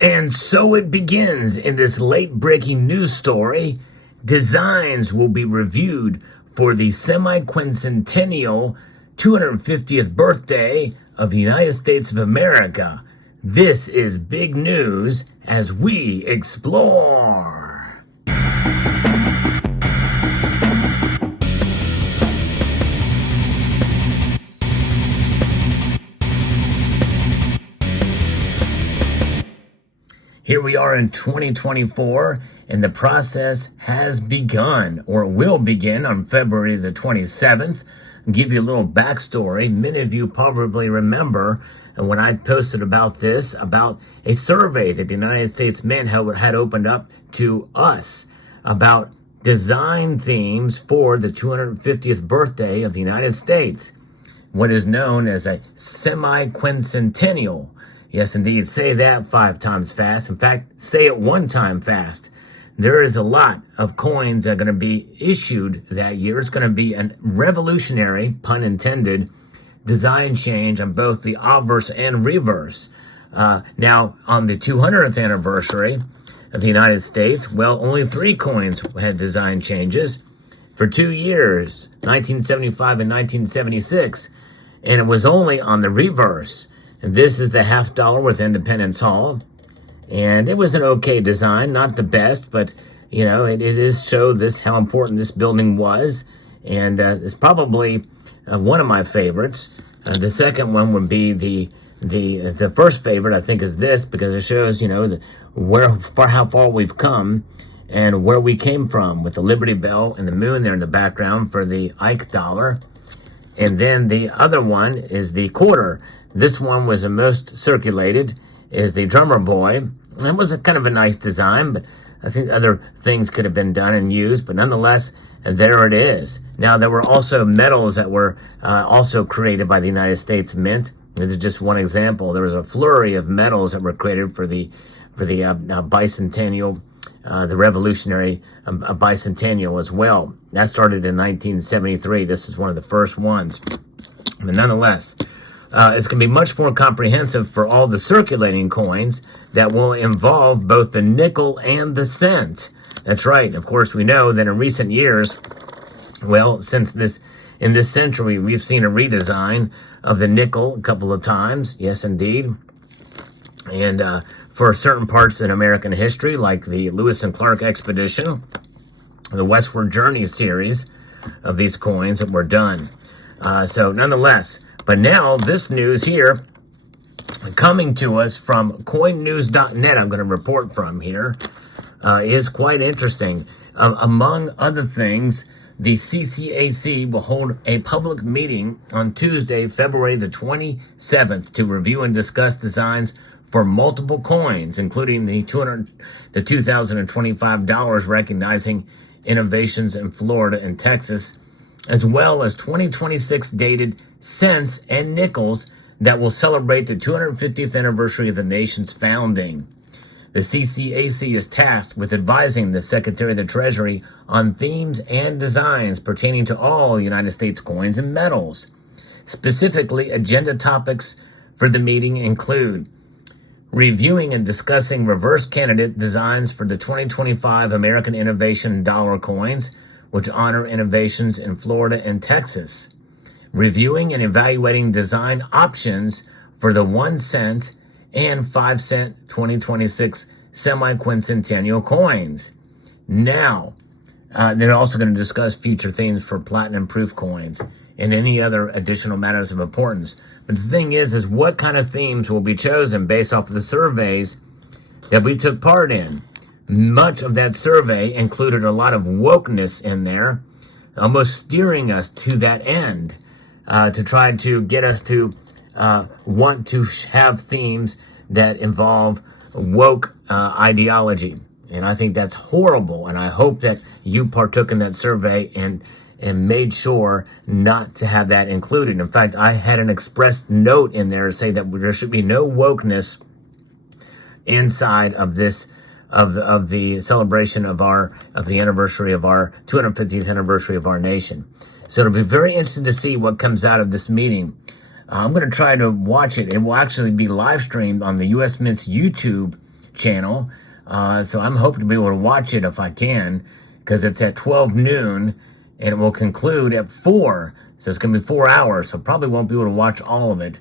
And so it begins in this late-breaking news story. Designs will be reviewed for the semi-quincentennial 250th birthday of the United States of America. This is big news as we explore. Here we are in 2024, and the process has begun, or will begin on February the 27th. I'll give you a little backstory. Many of you probably remember when I posted about this, about a survey that the United States Mint had opened up to us about design themes for the 250th birthday of the United States, what is known as a semi-quincentennial. Yes, indeed. Say that 5 times fast. In fact, say it 1 time fast. There is a lot of coins that are going to be issued that year. It's going to be a revolutionary, pun intended, design change on both the obverse and reverse. Now, on the 200th anniversary of the United States, well, only 3 coins had design changes for 2 years, 1975 and 1976. And it was only on the reverse. And this is the $50 with Independence Hall. And it was an okay design, not the best, but, you know, it is show this how important this building was. And it's probably one of my favorites. The second one would be the first favorite, I think, is this, because it shows, you know, how far we've come and where we came from, with the Liberty Bell and the moon there in the background for the Ike dollar. And then the other one is the quarter. This one was the most circulated, is the drummer boy. That was a kind of a nice design, but I think other things could have been done and used, but nonetheless, there it is. Now, there were also medals that were also created by the United States Mint. This is just one example. There was a flurry of medals that were created for the bicentennial, the revolutionary bicentennial as well. That started in 1973. This is one of the first ones. But nonetheless, it's going to be much more comprehensive for all the circulating coins that will involve both the nickel and the cent. That's right. Of course, we know that in recent years, well, in this century, we've seen a redesign of the nickel a couple of times. Yes, indeed. And for certain parts in American history, like the Lewis and Clark expedition, the Westward Journey series of these coins that were done. So nonetheless, but now this news here coming to us from coinnews.net, I'm going to report from here, is quite interesting. Among other things, the CCAC will hold a public meeting on Tuesday, February the 27th, to review and discuss designs for multiple coins, including the $2025 recognizing innovations in Florida and Texas, as well as 2026 dated cents and nickels that will celebrate the 250th anniversary of the nation's founding. The CCAC is tasked with advising the Secretary of the Treasury on themes and designs pertaining to all United States coins and metals. Specifically, agenda topics for the meeting include reviewing and discussing reverse candidate designs for the 2025 American Innovation dollar coins, which honor innovations in Florida and Texas. Reviewing and evaluating design options for the 1 cent and 5 cent 2026 semi-quincentennial coins. Now, they're also going to discuss future themes for platinum-proof coins and any other additional matters of importance. But the thing is what kind of themes will be chosen based off of the surveys that we took part in. Much of that survey included a lot of wokeness in there, almost steering us to that end, to try to get us to want to have themes that involve woke ideology. And I think that's horrible. And I hope that you partook in that survey and made sure not to have that included. In fact, I had an express note in there to say that there should be no wokeness inside of this, of the celebration of the anniversary of our 250th anniversary of our nation. So it'll be very interesting to see what comes out of this meeting. I'm going to try to watch it. It will actually be live streamed on the U.S. Mint's YouTube channel. So I'm hoping to be able to watch it if I can, because it's at 12 noon and it will conclude at 4. So it's going to be 4 hours. So probably won't be able to watch all of it.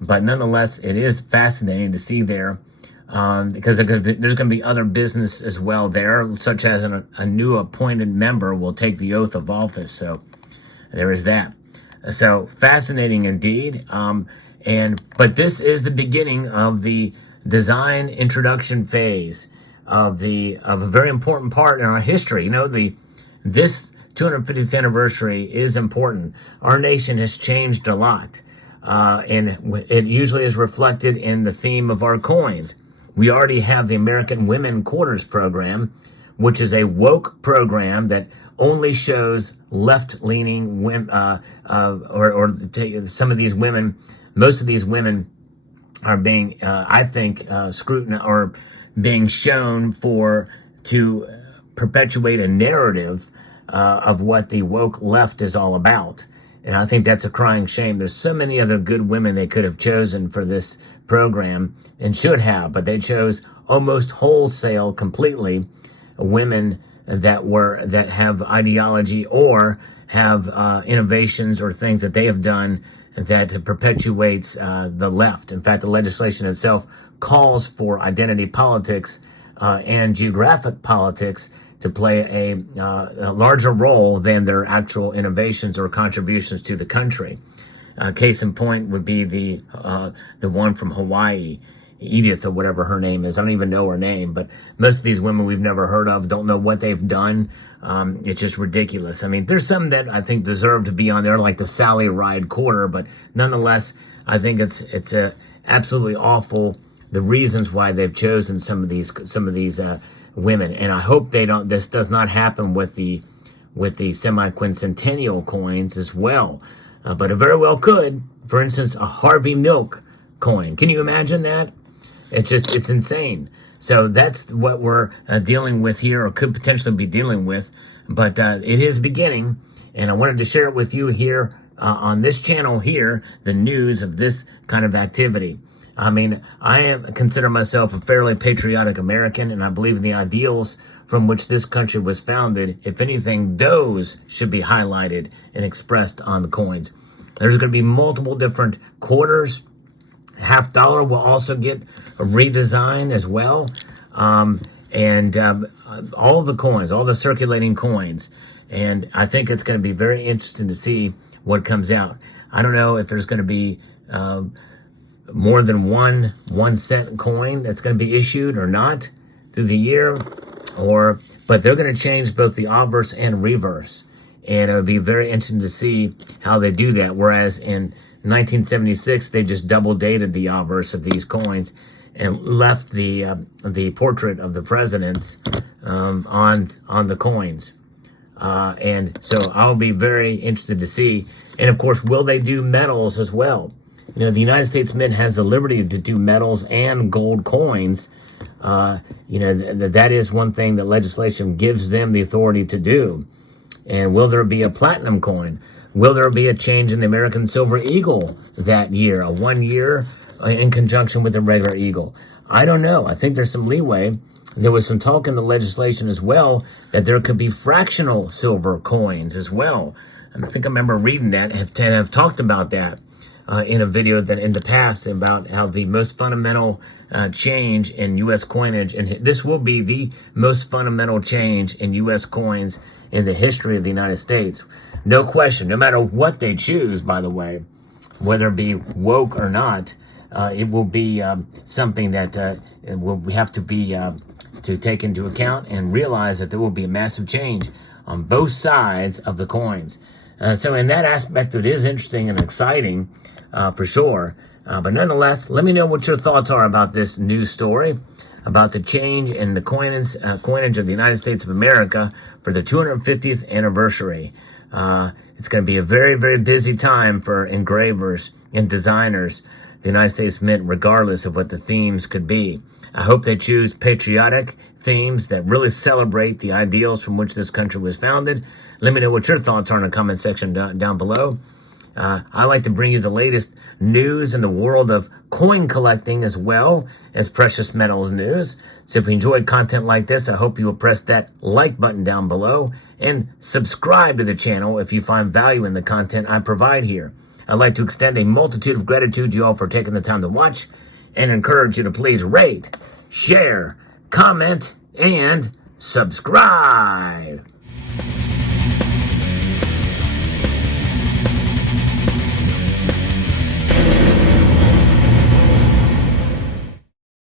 But nonetheless, it is fascinating to see there, because there's going to be other business as well there, such as a new appointed member will take the oath of office. So there is that. So fascinating indeed. But this is the beginning of the design introduction phase of a very important part in our history. You know, this 250th anniversary is important. Our nation has changed a lot. And it usually is reflected in the theme of our coins. We already have the American Women Quarters program, which is a woke program that only shows left-leaning women, some of these women, most of these women are being, I think, scrutinized or being shown to perpetuate a narrative of what the woke left is all about. And I think that's a crying shame. There's so many other good women they could have chosen for this program and should have, but they chose almost wholesale, completely, women that have ideology or have innovations or things that they have done that perpetuates the left. In fact, the legislation itself calls for identity politics and geographic politics to play a larger role than their actual innovations or contributions to the country. Case in point would be the one from Hawaii, Edith or whatever her name is. I don't even know her name, but most of these women we've never heard of, don't know what they've done. It's just ridiculous. I mean, there's some that I think deserve to be on there, like the Sally Ride Quarter, but nonetheless, I think it's absolutely awful, the reasons why they've chosen some of these women, and I hope this does not happen with the semi-quincentennial coins as well, but it very well could. For instance, a Harvey Milk coin. Can you imagine that? It's insane. So that's what we're dealing with here, or could potentially be dealing with, but it is beginning, and I wanted to share it with you here on this channel here, the news of this kind of activity. I mean, consider myself a fairly patriotic American, and I believe in the ideals from which this country was founded. If anything, those should be highlighted and expressed on the coins. There's going to be multiple different quarters. $50 will also get a redesign as well. All the coins, all the circulating coins. And I think it's going to be very interesting to see what comes out. I don't know if there's going to be more than one 1 cent coin that's going to be issued or not through the year, but they're going to change both the obverse and reverse, and it would be very interesting to see how they do that. Whereas in 1976 they just double dated the obverse of these coins and left the portrait of the presidents on the coins, and so I'll be very interested to see. And of course, will they do metals as well? You know, the United States Mint has the liberty to do metals and gold coins. That is one thing that legislation gives them the authority to do. And will there be a platinum coin? Will there be a change in the American Silver Eagle that year, a 1 year in conjunction with the regular eagle? I don't know. I think there's some leeway. There was some talk in the legislation as well that there could be fractional silver coins as well. I think I remember reading that and have talked about that in a video that in the past about how the most fundamental change in U.S. coinage, and this will be the most fundamental change in U.S. coins in the history of the United States. No question, no matter what they choose, by the way, whether it be woke or not, it will be something that we have to take into account and realize that there will be a massive change on both sides of the coins. So in that aspect, it is interesting and exciting for sure. But nonetheless, let me know what your thoughts are about this news story, about the change in the coinage of the United States of America for the 250th anniversary. It's going to be a very, very busy time for engravers and designers, the United States Mint, regardless of what the themes could be. I hope they choose patriotic themes that really celebrate the ideals from which this country was founded. Let me know what your thoughts are in the comment section down below. I like to bring you the latest news in the world of coin collecting as well as precious metals news. So if you enjoyed content like this, I hope you will press that like button down below and subscribe to the channel if you find value in the content I provide here. I'd like to extend a multitude of gratitude to you all for taking the time to watch and encourage you to please rate, share, comment, and subscribe.